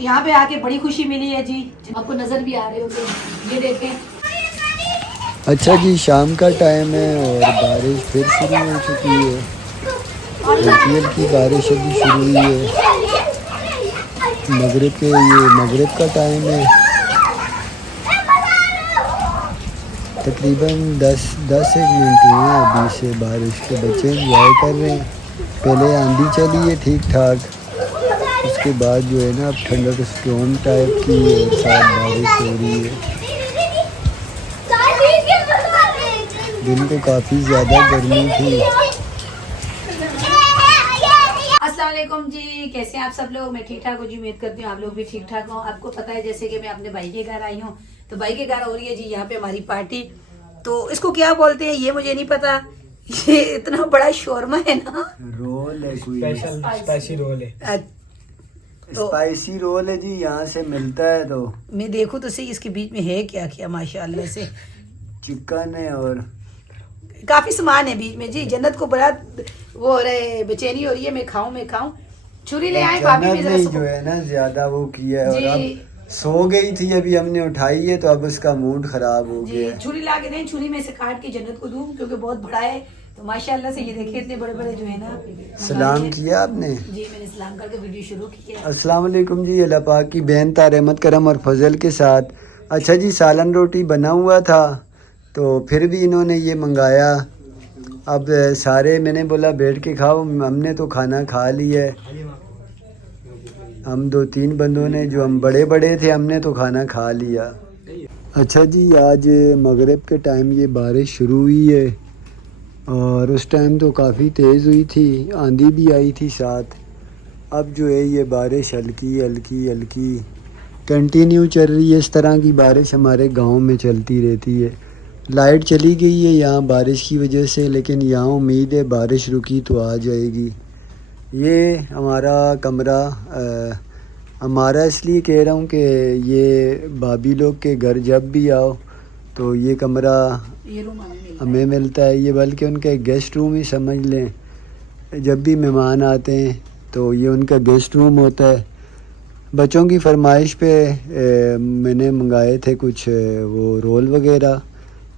यहाँ पे आके बड़ी खुशी मिली है जी, आपको नजर भी आ रहे होंगे, ये देखें। अच्छा जी, शाम का टाइम है और बारिश फिर शुरू हो चुकी है। हल्की हल्की बारिश अभी शुरू हुई है। मगरिब का टाइम है। तकरीबन 10 एक मिनट हुए हैं अभी से बारिश के। बच्चे इंजॉय कर रहे हैं। पहले आंधी चली है ठीक ठाक, उसके बाद जो है ना अब ठंडक स्टॉर्म टाइप की और साथ बारिश हो रही है। दिन को काफ़ी ज़्यादा गर्मी थी। अस्सलाम वालेकुम जी, कैसे हैं आप सब लोग? मैं ठीक ठाक हूँ जी, उम्मीद करती हूँ आप लोग भी ठीक ठाक हो। आपको पता है जैसे कि मैं अपने भाई के घर आई हूँ, तो भाई के घर हो रही है जी यहाँ पे हमारी पार्टी। तो इसको क्या बोलते हैं ये मुझे नहीं पता। ये इतना बड़ा शोरमा है ना, रोल है, कोई स्पाइसी रोल है। तो स्पाइसी रोल है जी, यहाँ से मिलता है। तो मैं देखूँ तो सही इसके बीच में है क्या क्या, माशाल्लाह से चिकन है और काफी सामान है बीच में जी। जन्नत को बड़ा वो हो रहे, बेचैनी हो रही है, मैं खाऊं। छुरी ले आए भाभी जन्नत में ने जरा जो है ना ज्यादा वो किया है और जी। अब सो गई थी, अभी हमने उठाई है तो अब उसका मूड खराब हो जी गया है। छुरी ला के दें, छुरी में से काट के जन्नत को दूं क्योंकि बहुत बड़ा है। तो माशाल्लाह से ये देखिए इतने बड़े बड़े जो है ना। सलाम किया आपने? जी मैंने सलाम करके वीडियो शुरू की है। अस्सलाम वालेकुम जी, अल्लाह पाक की बेहन रहमत करम और फजल के साथ। अच्छा जी, सालन रोटी बना हुआ था तो फिर भी इन्होंने ये मंगाया। अब सारे मैंने बोला बैठ के खाओ, हमने तो खाना खा लिया है। हम 2-3 बंदों ने, जो हम बड़े बड़े थे, हमने तो खाना खा लिया। अच्छा जी, आज मगरिब के टाइम ये बारिश शुरू हुई है और उस टाइम तो काफ़ी तेज़ हुई थी, आंधी भी आई थी साथ। अब जो है ये बारिश हल्की हल्की हल्की कंटिन्यू चल रही है। इस तरह की बारिश हमारे गांव में चलती रहती है। लाइट चली गई है यहाँ बारिश की वजह से, लेकिन यहाँ उम्मीद है बारिश रुकी तो आ जाएगी। ये हमारा कमरा हमारा इसलिए कह रहा हूँ कि ये भाभी लोग के घर जब भी आओ तो ये कमरा ये रूम हमें मिलता है। ये बल्कि उनका एक गेस्ट रूम ही समझ लें। जब भी मेहमान आते हैं तो ये उनका गेस्ट रूम होता है। बच्चों की फरमाइश पे मैंने मंगाए थे कुछ वो रोल वगैरह,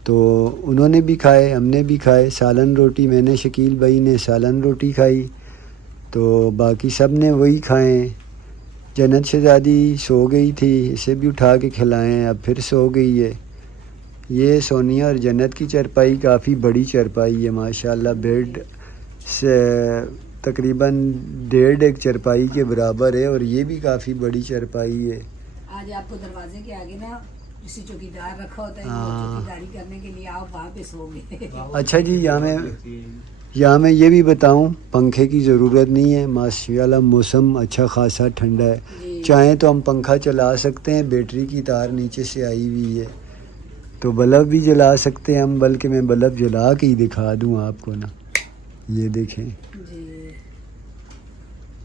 तो उन्होंने भी खाए, हमने भी खाए। सालन रोटी मैंने, शकील भाई ने सालन रोटी खाई, तो बाकी सब ने वही खाए। जन्नत शहज़ादी सो गई थी, इसे भी उठा के खिलाएं, अब फिर सो गई है। ये सोनिया और जन्नत की चारपाई काफ़ी बड़ी चारपाई है माशाल्लाह। बेड से तकरीबन 1.5 चारपाई के बराबर है और ये भी काफ़ी बड़ी चारपाई है। आज आपको दरवाजे के आगे ना किसी चौकीदार रखा होता है, हाँ। चौकीदारी करने के लिए आप वहाँ पे सो गए। अच्छा जी, यहाँ मैं ये भी बताऊँ, पंखे की ज़रूरत नहीं है माशाल्लाह। मौसम अच्छा खासा ठंडा है, जी। चाहें तो हम पंखा चला सकते हैं। बैटरी की तार नीचे से आई हुई है तो बल्ब भी जला सकते हैं हम। बल्कि मैं बल्ब जला के ही दिखा दूँ आपको ना, ये देखें जी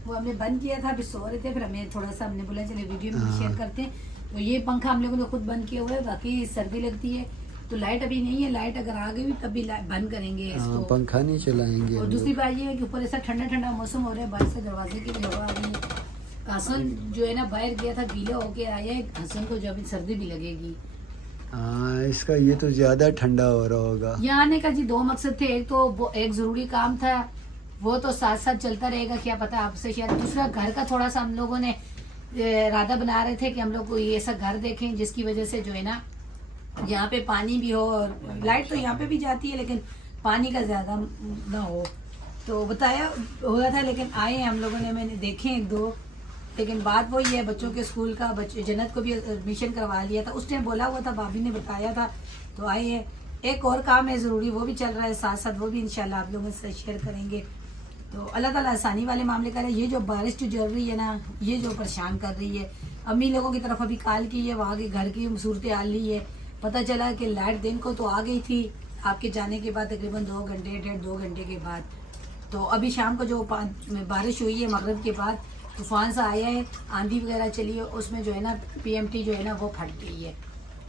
वो हमने बंद किया था, अभी सो रहे थे, फिर हमें थोड़ा सा हमने बोला चले वीडियो में शेयर करते हैं। तो ये पंखा हम लोगों ने खुद बंद किया हुआ है, बाकी सर्दी लगती है तो लाइट अभी नहीं है। लाइट अगर आ गई भी तब भी बंद करेंगे इसको, पंखा नहीं चलाएंगे। और दूसरी बात ये है कि ऊपर ऐसा ठंडा ठंडा मौसम हो रहा है, बाहर से दरवाजे की भी हवा आ रही है। हसन जो है ना बाहर गया था, गीला होके आया है। हसन को जो अभी सर्दी भी लगेगी। हाँ, इसका ये तो ज़्यादा ठंडा हो रहा होगा। यहाँ आने का जी 2 मकसद थे। एक तो एक ज़रूरी काम था, वो तो साथ साथ चलता रहेगा, क्या पता आपसे शेयर। दूसरा घर का थोड़ा सा हम लोगों ने इरादा बना रहे थे कि हम लोग को ये ऐसा घर देखें जिसकी वजह से जो है ना यहाँ पे पानी भी हो, और लाइट तो यहाँ पे भी जाती है लेकिन पानी का ज़्यादा ना हो। तो बताया हुआ था, लेकिन आए हम लोगों ने, मैंने देखे 1-2, लेकिन बात वही है बच्चों के स्कूल का। बच्चे जन्नत को भी एडमिशन करवा लिया था, उस टाइम बोला हुआ था, भाभी ने बताया था, तो आए हैं। एक और काम है ज़रूरी, वो भी चल रहा है साथ साथ, वो भी इंशाल्लाह आप लोगों से शेयर करेंगे। तो अल्लाह ताला आसानी वाले मामले कर रहे हैं। ये जो बारिश जो चल रही है ना, ये जो परेशान कर रही है, अम्मी लोगों की तरफ अभी कॉल की है, वहाँ के घर की सूरत हाल ली है। पता चला कि लाइट दिन को तो आ गई थी आपके जाने के बाद, तकरीबन 2 घंटे 1.5-2 घंटे के बाद। तो अभी शाम को जो बारिश हुई है मगरिब के बाद, तूफान सा आया है, आंधी वगैरह चली है, उसमें जो है ना PMT जो है ना वो फट गई है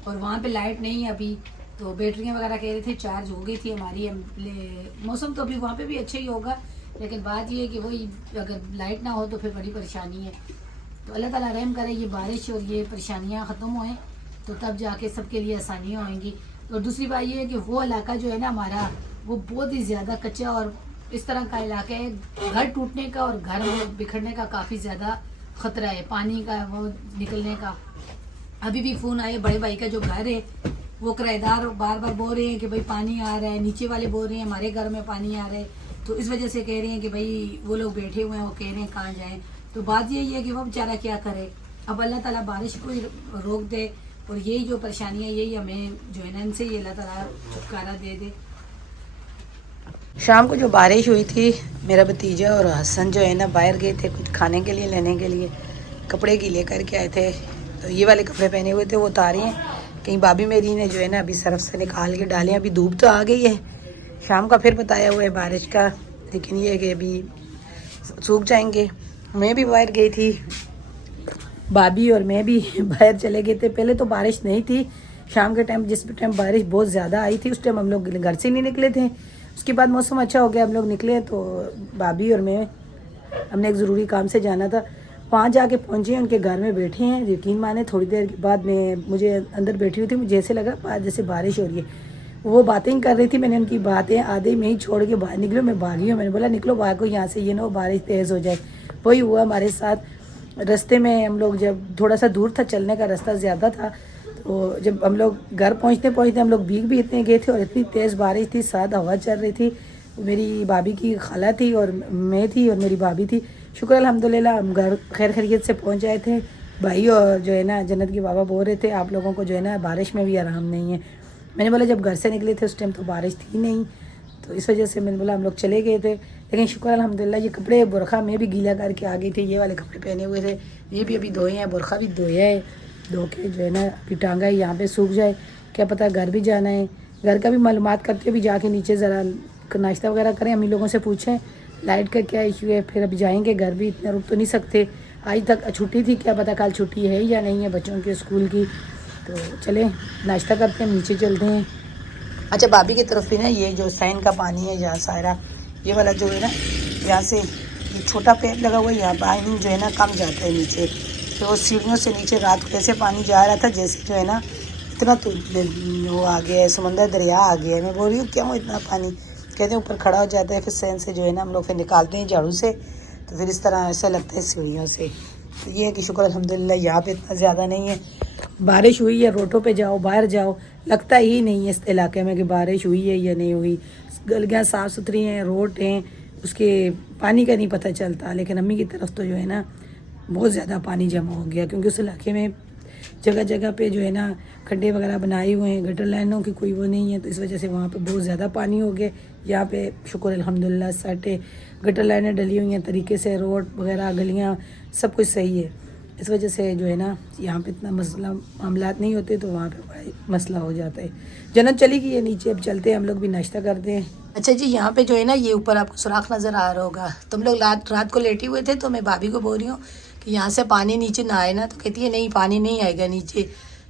और वहाँ पे लाइट नहीं है अभी। तो बैटरियाँ वगैरह कह रहे थे चार्ज हो गई थी हमारी। मौसम तो अभी वहाँ पे भी अच्छा ही होगा, लेकिन बात ये है कि वही अगर लाइट ना हो तो फिर बड़ी परेशानी है। तो अल्लाह ताला रहम करे, ये बारिश और ये परेशानियाँ ख़त्म होएं तो तब जाके सबके लिए आसानियाँ होंगी। और दूसरी बात ये है कि वो इलाका जो है ना हमारा, वो बहुत ही ज़्यादा कच्चा और इस तरह का इलाका है, घर टूटने का और घर बिखरने का काफ़ी ज़्यादा ख़तरा है, पानी का वो निकलने का। अभी भी फ़ोन आए, बड़े भाई का जो घर है वो किराएदार बार बार बोल रहे हैं कि भाई पानी आ रहा है, नीचे वाले बोल रहे हैं हमारे घर में पानी आ रहा है, तो इस वजह से कह रहे हैं कि भाई वो लोग बैठे हुए हैं, वो कह रहे हैं कहाँ जाएं। तो बात यही है कि वो बेचारा क्या करे। अब अल्लाह ताला बारिश को ही रोक दे और यही जो परेशानियाँ, यही हमें जो है ना इनसे ही अल्लाह ताला छुटकारा दे दे। शाम को जो बारिश हुई थी, मेरा भतीजा और हसन जो है ना बाहर गए थे कुछ खाने के लिए लेने के लिए, कपड़े की लेकर के आए थे। तो ये वाले कपड़े पहने हुए थे, वो उतारे हैं। कहीं भाभी मेरी ने जो है ना अभी सरफ से निकाल के डाले। अभी धूप तो आ गई है, शाम का फिर बताया हुआ है बारिश का, लेकिन ये है कि अभी सूख जाएंगे। मैं भी बाहर गई थी, भाभी और मैं भी बाहर चले गए थे। पहले तो बारिश नहीं थी, शाम के टाइम जिस टाइम बारिश बहुत ज़्यादा आई थी उस टाइम हम लोग घर से नहीं निकले थे। उसके बाद मौसम अच्छा हो गया, हम लोग निकले। तो भाभी और मैं, हमने एक ज़रूरी काम से जाना था, वहाँ जाके पहुँचे, उनके घर में बैठे हैं। यकीन माने थोड़ी देर के बाद मुझे अंदर बैठी हुई थी, मुझे ऐसे लगा जैसे बारिश हो रही है। वो बातें कर रही थी, मैंने उनकी बातें आधे में ही छोड़ के बाहर निकलो, मैं भागी हूँ। मैंने बोला निकलो बाहर को यहाँ से, ये ना हो बारिश तेज़ हो जाए। वही हुआ हमारे साथ। रास्ते में हम लोग जब थोड़ा सा दूर था, चलने का रास्ता ज़्यादा था, तो जब हम लोग घर पहुँचते पहुँचते हम लोग भीग भी इतने गए थे और इतनी तेज़ बारिश थी, साथ हवा चल रही थी। मेरी भाभी की खाला थी और मैं थी और मेरी भाभी थी। शुक्र अल्हम्दुलिल्लाह हम घर खैर खैरियत से पहुँच जाए थे। भाई और जो है ना जन्नत के बाबा बोल रहे थे आप लोगों को जो है ना बारिश में भी आराम नहीं है। मैंने बोला जब घर से निकले थे उस टाइम तो बारिश थी नहीं, तो इस वजह से मैंने बोला हम लोग चले गए थे। लेकिन शुक्र अल्हम्दुलिल्लाह ये कपड़े बुरखा में भी गीला करके आ गई थी, ये वाले कपड़े पहने हुए थे, ये भी अभी धोए हैं, बुरखा भी धोया है, धो के जो है ना अभी टांगा है, यहाँ पे सूख जाए। क्या पता घर भी जाना है, घर का भी मालूमात करते भी जाके नीचे ज़रा नाश्ता वगैरह करें, हम लोगों से पूछें लाइट का क्या इशू है। फिर अभी जाएंगे घर भी, इतना रुक तो नहीं सकते। आज तक छुट्टी थी, क्या पता कल छुट्टी है या नहीं है बच्चों के स्कूल की। तो चले नाश्ता करते हैं, नीचे चलते हैं। अच्छा भाभी की तरफ भी ना ये जो सैन का पानी है, यहाँ सारा ये वाला जो है ना, यहाँ से ये छोटा पेड़ लगा हुआ है, यहाँ पानी जो है ना कम जाता है नीचे। तो वो सीढ़ियों से नीचे रात को ऐसे पानी जा रहा था जैसे जो है ना इतना तो वो आ गया है, समंदर दरिया आ गया है। मैं बोल रही हूँ क्यों इतना पानी, कहते हैं ऊपर खड़ा हो जाता है, फिर सैन से जो है ना हम लोग फिर निकालते हैं झाड़ू से, तो फिर इस तरह ऐसा लगता है सीढ़ियों से। तो ये है कि शुक्र अल्हम्दुलिल्लाह यहाँ पे इतना ज़्यादा नहीं है। बारिश हुई है, रोडों पे जाओ बाहर जाओ लगता ही नहीं है इस इलाके में कि बारिश हुई है या नहीं हुई। गलियाँ साफ़ सुथरी हैं, रोड हैं, उसके पानी का नहीं पता चलता। लेकिन अम्मी की तरफ तो जो है ना बहुत ज़्यादा पानी जमा हो गया, क्योंकि उस इलाके में जगह जगह पे जो है ना खड्डे वगैरह बनाए हुए हैं, गटर लाइनों की कोई वो नहीं है, तो इस वजह से वहाँ पे बहुत ज़्यादा पानी हो गया। यहाँ पे शुक्र अल्हम्दुलिल्लाह साटे गटर लाइनें डली हुई हैं तरीके से, रोड वगैरह गलियाँ सब कुछ सही है। इस वजह से जो है ना यहाँ पे इतना मसला मामलात नहीं होते, तो वहाँ पे बड़ा मसला हो जाता है। जन्नत चली गई है नीचे, अब चलते हैं हम लोग भी नाश्ता करते हैं। अच्छा जी, यहाँ पे जो है ना ये ऊपर आपको सुराख नज़र आ रहा होगा। तुम लोग रात को लेटे हुए थे, तो मैं भाभी को बोल रही हूँ कि यहाँ से पानी नीचे ना आए ना, तो कहती है नहीं पानी नहीं आएगा नीचे।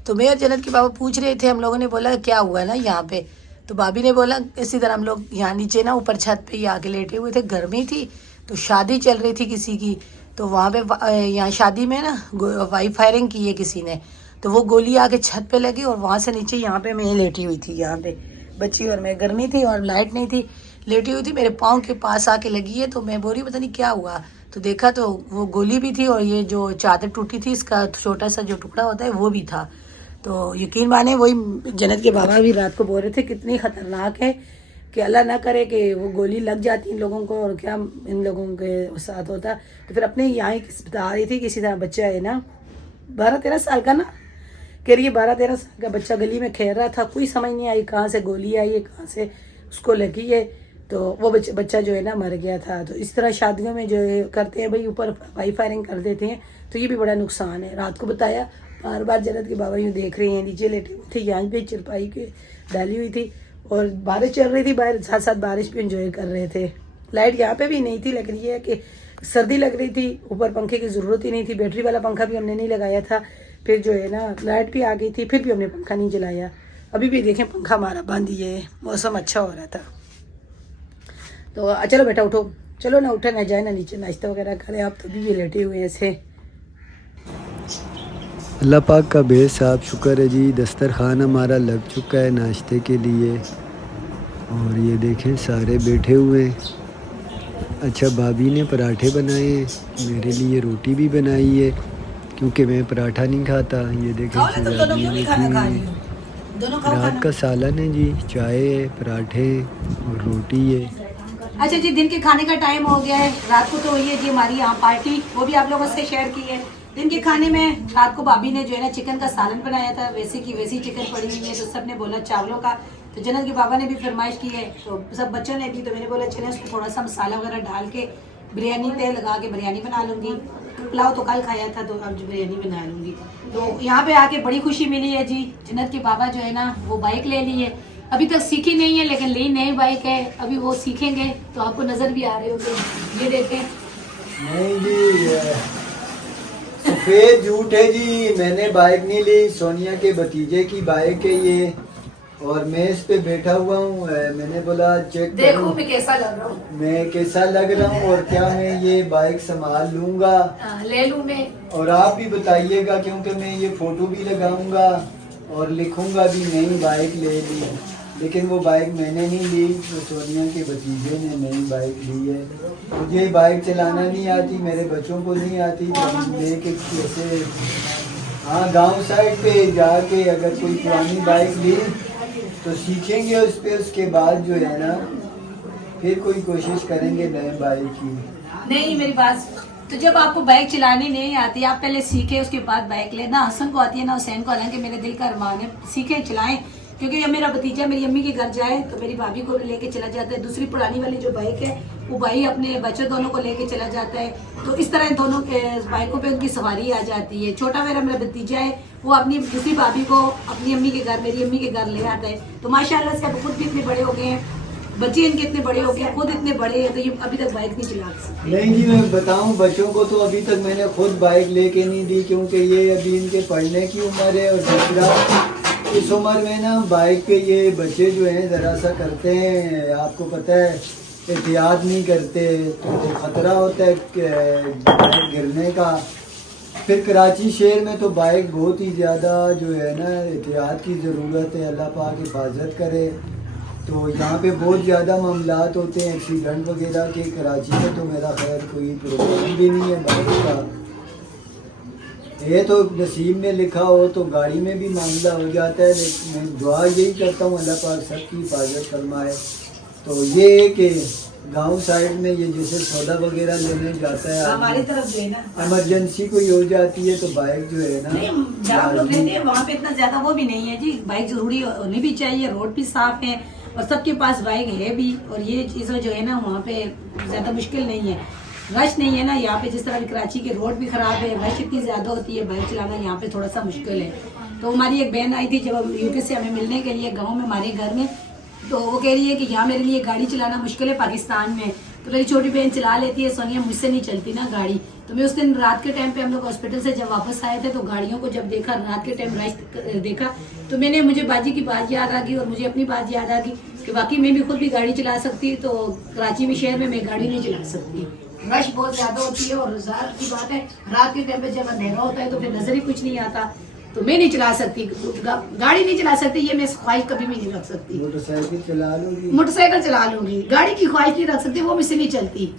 तो मैं और जन्नत के बाबा पूछ रहे थे, हम लोगों ने बोला क्या हुआ ना यहाँ पे, तो भाभी ने बोला इसी तरह हम लोग यहाँ नीचे ना ऊपर छत पे ही आके लेटे हुए थे, गर्मी थी तो शादी चल रही थी किसी की, तो वहाँ पे यहाँ शादी में ना वाई फायरिंग की है किसी ने, तो वो गोली आके छत पे लगी और वहाँ से नीचे यहाँ पे मैं लेटी हुई थी, यहाँ पे बच्ची और मैं, गर्मी थी और लाइट नहीं थी, लेटी हुई थी, मेरे पाँव के पास आके लगी है। तो मैं बोल रही पता नहीं क्या हुआ, तो देखा तो वो गोली भी थी और ये जो चादर टूटी थी इसका छोटा सा जो टुकड़ा होता है वो भी था। तो यकीन माने वही जन्नत के बाबा भी रात को बोल रहे थे कितनी ख़तरनाक है, कि अल्लाह ना करे कि वो गोली लग जाती इन लोगों को और क्या इन लोगों के साथ होता। तो फिर अपने यहाँ ही बता रही थी किसी तरह बच्चा है ना 12-13 साल का ना, कह रही है 12-13 साल का बच्चा गली में खेल रहा था, कोई समझ नहीं आई कहाँ से गोली आई है, कहाँ से उसको लगी है, तो वो बच्चा जो है ना मर गया था। तो इस तरह शादियों में जो करते हैं भाई, ऊपर वाई फायरिंग कर देते हैं, तो ये भी बड़ा नुकसान है। रात को बताया बार बार जन्नत के बाबा यूँ देख रहे हैं, नीचे लेटे हुए थे, यहाँ पे चरपाई के डाली हुई थी और बारिश चल रही थी बाहर, साथ साथ बारिश भी इंजॉय कर रहे थे। लाइट यहाँ पे भी नहीं थी, लेकिन ये है कि सर्दी लग रही थी, ऊपर पंखे की ज़रूरत ही नहीं थी, बैटरी वाला पंखा भी हमने नहीं लगाया था। फिर जो है ना लाइट भी आ गई थी, फिर भी हमने पंखा नहीं जलाया। अभी भी देखें पंखा हमारा बंद ही है, मौसम अच्छा हो रहा था। तो चलो बेटा उठो, चलो ना उठे ना जाए ना नीचे नाश्ता वगैरह करें, आप तो अभी भी लेटे हुए ऐसे। अल्लाह पाक का बेसाब शुक्र है जी, दस्तरखान हमारा लग चुका है नाश्ते के लिए। और ये देखें सारे बैठे हुए हैं। अच्छा भाभी ने पराठे बनाए हैं, मेरे लिए रोटी भी बनाई है क्योंकि मैं पराठा नहीं खाता। ये देखें शहजादियाँ बैठी हुई हैं। रात का सालन है जी, चाय है, पराठे और रोटी है। अच्छा जी, दिन के खाने का टाइम हो गया है। रात को तो हुई है जी हमारी यहाँ पार्टी, वो भी आप लोगों से शेयर की है। दिन के खाने में रात को भाभी ने जो है ना चिकन का सालन बनाया था, वैसे की वैसी चिकन पड़ी हुई है, तो सब ने बोला चावलों का। तो जन्नत के बाबा ने भी फरमाइश की है, तो सब बच्चों ने भी, तो मैंने बोला चले उसको थोड़ा सा मसाला वगैरह डाल के बिरयानी तेल लगा के बिरयानी बना लूँगी। पुलाव तो कल खाया था, तो अब जो बिरयानी बना लूँगी। तो यहाँ पे आके बड़ी खुशी मिली है जी। जन्नत के बाबा जो है ना वो बाइक ले ली है, अभी तक सीखी नहीं है लेकिन ली नई बाइक है, अभी वो सीखेंगे तो आपको नज़र भी आ रहे होंगे। ये देखें। नहीं जी, सफेद झूठ है जी, मैंने बाइक नहीं ली, सोनिया के भतीजे की बाइक है ये, और मैं इस पे बैठा हुआ हूँ। मैंने बोला चेक देखो मैं कैसा लग रहा हूँ, मैं कैसा लग रहा हूँ और क्या मैं ये बाइक संभाल लूँगा, ले लूँ मैं। और आप भी बताइएगा क्योंकि मैं ये फोटो भी लगाऊंगा और लिखूंगा भी, नई बाइक ले ली। लेकिन वो बाइक मैंने नहीं ली, तो सोनिया के भतीजे ने नई बाइक ली है। मुझे बाइक चलाना नहीं आती, मेरे बच्चों को नहीं आती, तो हम लेके कैसे, हाँ गांव साइड पे जाके अगर कोई पुरानी बाइक ली तो सीखेंगे उस पे, उसके बाद जो है ना फिर कोई कोशिश करेंगे नए बाइक की। नहीं मेरी बात, तो जब आपको बाइक चलानी नहीं आती, आप पहले सीखे उसके बाद बाइक ले। ना हसन को आती है ना हुसैन को, हालांकि मेरे दिल का अरमान है सीखे चलाएं, क्योंकि जब मेरा भतीजा मेरी अम्मी के घर जाए तो मेरी भाभी को भी लेके चला जाता है। दूसरी पुरानी वाली जो बाइक है वो भाई अपने बच्चों दोनों को लेके चला जाता है, तो इस तरह दोनों बाइकों पे उनकी सवारी आ जाती है। छोटा मेरा भतीजा है, वो अपनी दूसरी भाभी को अपनी अम्मी के घर, मेरी अम्मी के घर ले आता है। तो माशाल्लाह से अब खुद भी इतने बड़े हो गए हैं, बच्चे इनके इतने बड़े हो गए, खुद इतने बड़े हैं, तो ये अभी तक बाइक नहीं चला सकते। नहीं जी, मैं बताऊं बच्चों को तो अभी तक मैंने खुद बाइक लेके नहीं दी, क्योंकि ये अभी इनके पढ़ने की उम्र है, और दूसरा इस उम्र में ना बाइक पे ये बच्चे जो हैं ज़रा सा करते हैं, आपको पता है एहतियात नहीं करते, तो ख़तरा होता है बाइक गिरने का। फिर कराची शहर में तो बाइक बहुत ही ज़्यादा जो है ना एहतियात की ज़रूरत है, अल्लाह पाक हिफाजत करे। तो यहाँ पे बहुत ज़्यादा मामलात होते हैं एक्सीडेंट वगैरह के। कराची में तो मेरा खैर कोई प्रॉब्लम भी नहीं है बाइक का, ये तो नसीब में लिखा हो तो गाड़ी में भी मामला हो जाता है। लेकिन मैं दुआ यही करता हूँ अल्लाह पाक सबकी हिफाजत फरमाए। तो ये है कि गांव साइड में ये जैसे सौदा वगैरह लेने जाता है, हमारी तरफ जो है ना इमरजेंसी कोई हो जाती है तो बाइक जो है ना, जहाँ लोग रहते हैं वहाँ पे इतना ज्यादा वो भी नहीं है जी। बाइक जरूरी होनी भी चाहिए, रोड भी साफ है और सबके पास बाइक है भी, और ये चीज़ें जो है ना वहाँ पे ज्यादा मुश्किल नहीं है, रश नहीं है ना यहाँ पे। जिस तरह कराची के रोड भी खराब है, रश इतनी ज्यादा होती है, बाइक चलाना यहाँ पे थोड़ा सा मुश्किल है। तो हमारी एक बहन आई थी जब यूके से हमें मिलने के लिए गाँव में हमारे घर में, तो वो कह रही है कि यहाँ मेरे लिए गाड़ी चलाना मुश्किल है पाकिस्तान में। तो मेरी छोटी बहन चला लेती है सोनिया, मुझसे नहीं चलती ना गाड़ी। तो मैं उस दिन रात के टाइम पे हम लोग हॉस्पिटल से जब वापस आए थे तो गाड़ियों को जब देखा, रात के टाइम रश देखा, तो मुझे बाजी की बात याद आ गई और मुझे अपनी बात याद आ गई कि वाकई मैं भी खुद भी गाड़ी चला सकती, तो कराची में शहर में मैं गाड़ी नहीं चला सकती, रश बहुत ज्यादा होती है। और ज़ाहिर की बात है रात के टाइम पे जब अंधेरा होता है तो फिर नजर ही कुछ नहीं आता, तो मैं नहीं चला सकती गाड़ी, नहीं चला सकती, ये मैं ख्वाहिश कभी भी नहीं रख सकती। मोटरसाइकिल चला लूँगी, मोटरसाइकिल चला लूंगी, गाड़ी की ख्वाहिश नहीं रख सकती, वो मुझसे नहीं चलती।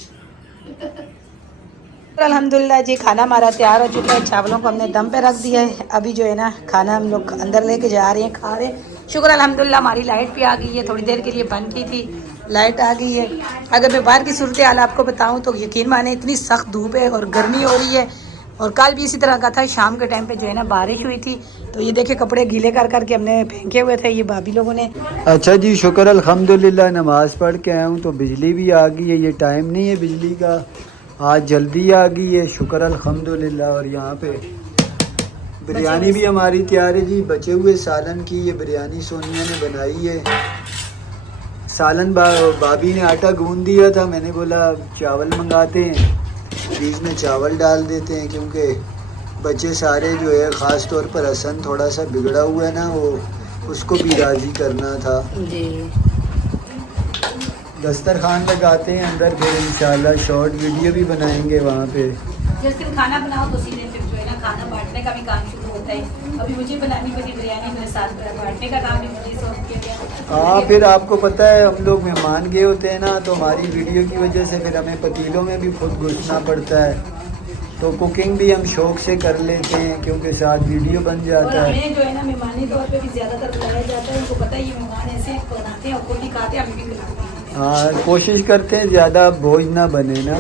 अल्हम्दुलिल्लाह जी, खाना हमारा तैयार हो चुका है। चावलों को हमने दम पे रख दिया है, अभी जो है ना खाना हम लोग अंदर लेके जा रहे हैं, खा रहे हैं। शुक्र अल्हम्दुलिल्लाह हमारी लाइट भी आ गई है, थोड़ी देर के लिए बंद की थी, लाइट आ गई है। अगर मैं बाहर की सूरत हाल आपको बताऊं तो यकीन माने इतनी सख्त धूप है और गर्मी हो रही है, और कल भी इसी तरह का था, शाम के टाइम पे जो है ना बारिश हुई थी। तो ये देखिए कपड़े गीले कर करके हमने फेंके हुए थे, ये भाभी लोगों ने। अच्छा जी, शुक्र अल्हम्दुलिल्लाह, नमाज पढ़ के आया हूँ तो बिजली भी आ गई है। ये टाइम नहीं है बिजली का, आज जल्दी आ गई है, शुक्र अल्हम्दुलिल्लाह। और यहाँ पे बिरयानी भी हमारी तैयार है जी, बचे हुए सालन की ये बिरयानी सोनिया ने बनाई है। सालन भाभी ने आटा गूंद दिया था, मैंने बोला चावल मंगाते हैं, बीच में चावल डाल देते हैं, क्योंकि बच्चे सारे जो है ख़ास तौर पर हसन थोड़ा सा बिगड़ा हुआ है ना, वो उसको भी राज़ी करना था जी। दस्तरखान लगाते हैं अंदर, फिर इंशाल्लाह शॉर्ट वीडियो भी बनाएंगे वहाँ पे। जिस दिन खाना बनाओ तो उसी दिन फिर जो है ना खाना बांटने का भी काम शुरू होता है। अभी मुझे बनानी पड़ी बिरयानी, मेरे साथ बांटने का काम भी मुझे सौंप दिया गया। हाँ, फिर आपको पता है हम लोग मेहमान गए होते हैं ना, तो हमारी वीडियो की वजह से फिर हमें पतीलों में भी खुद घुसना पड़ता है। तो कुकिंग भी हम शौक से कर लेते हैं क्योंकि साथ वीडियो बन और जाता है। हमें जो है ना मेहमानी तौर पे भी ज्यादातर बुलाया जाता है। उनको पता है ये मेहमान ऐसे बनाते हैं और खुद ही खाते हैं, हम भी खिलाते हैं। हाँ, कोशिश करते हैं ज़्यादा बोझ ना बने ना,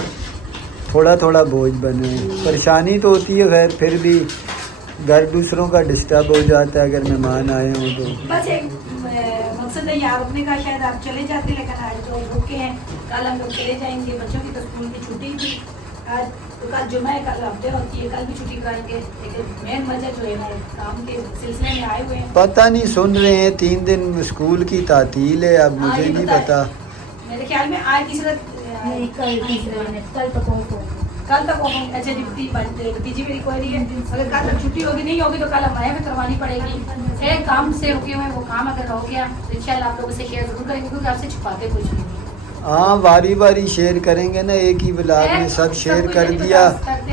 थोड़ा थोड़ा बोझ बने। परेशानी तो होती है खैर, फिर भी घर दूसरों का डिस्टर्ब हो जाता है अगर मेहमान आए हों तो। बस एक मकसद है यार रुकने का, शायद आप चले जाते लेकिन आज तो रुके हैं। कल हम लोग चले जाएंगे, बच्चों की तो स्कूल की छुट्टी थी आज, तो कल जुम्मा है, कल हफ्ते होती है, कल भी छुट्टी कराएंगे। लेकिन मेन वजह जो है ना काम के सिलसिले में आए हुए हैं। पता नहीं, सुन रहे हैं 3 दिन स्कूल की तातील है, अब हाँ, मुझे ये नहीं है। पता। मेरे ख्याल में आज तीसरा कल तक हो। अच्छा भतीजी मेरी कोई रही है, अगर कल तक छुट्टी होगी नहीं होगी तो कल हमारे में करवानी पड़ेगी। एक काम से रुके हुए, वो काम अगर हो गया तो इंशाल्लाह आप लोगों से शेयर जरूर करेंगे क्योंकि आपसे छुपाते कुछ नहीं। हाँ, बारी बारी शेयर करेंगे ना, एक ही व्लॉग में सब शेयर कर दिया,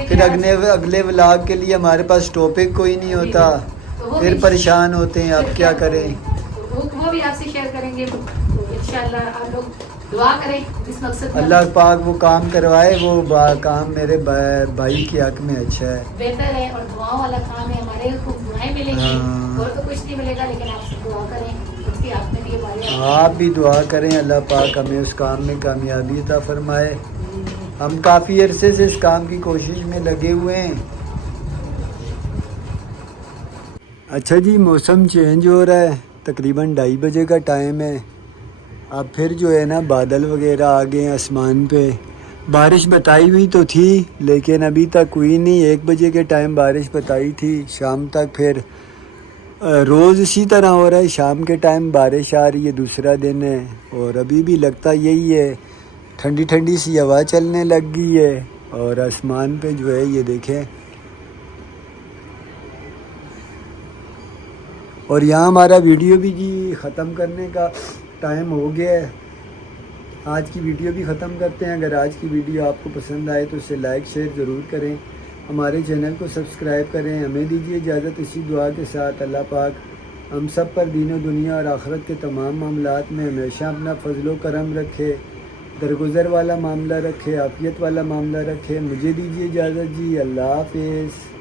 फिर अगले व्लॉग के लिए हमारे पास टॉपिक कोई नहीं होता, फिर परेशान होते हैं, अब क्या करें। वो भी आपसे शेयर करेंगे। तो इंशाल्लाह आप लोग दुआ करें इस मकसद में। अल्लाह पाक वो काम करवाए, वो काम मेरे भाई के हक में अच्छा है, बेहतर है और दुआओं वाला काम है। हमारे को दुआएं मिलेंगी हाँ। और तो कुछ नहीं मिलेगा, लेकिन आपसे दुआ करें उसकी आप में भी हमारे। आप भी दुआ करें अल्लाह पाक हमें उस काम में कामयाबी अता फरमाए। हम काफ़ी अरसे से इस काम की कोशिश में लगे हुए हैं। अच्छा जी, मौसम चेंज हो रहा है, तकरीबन 2:30 बजे का टाइम है। अब फिर जो है ना बादल वगैरह आ गए हैं आसमान पे। बारिश बताई हुई तो थी लेकिन अभी तक हुई नहीं। 1 बजे के टाइम बारिश बताई थी, शाम तक फिर रोज़ इसी तरह हो रहा है, शाम के टाइम बारिश आ रही है, दूसरा दिन है। और अभी भी लगता यही है, ठंडी ठंडी सी हवा चलने लग गई है। और आसमान पे जो है ये देखें, और यहाँ हमारा वीडियो भी जी ख़त्म करने का टाइम हो गया है। आज की वीडियो भी ख़त्म करते हैं। अगर आज की वीडियो आपको पसंद आए तो उसे लाइक शेयर ज़रूर करें, हमारे चैनल को सब्सक्राइब करें। हमें दीजिए इजाज़त इसी दुआ के साथ, अल्लाह पाक हम सब पर दीन दुनिया और आखिरत के तमाम मामलात में हमेशा अपना फजलो करम रखे, दरगुज़र वाला मामला रखे, आफियत वाला मामला रखे। मुझे दीजिए इजाज़त जी, अल्लाह हाफ़िज़।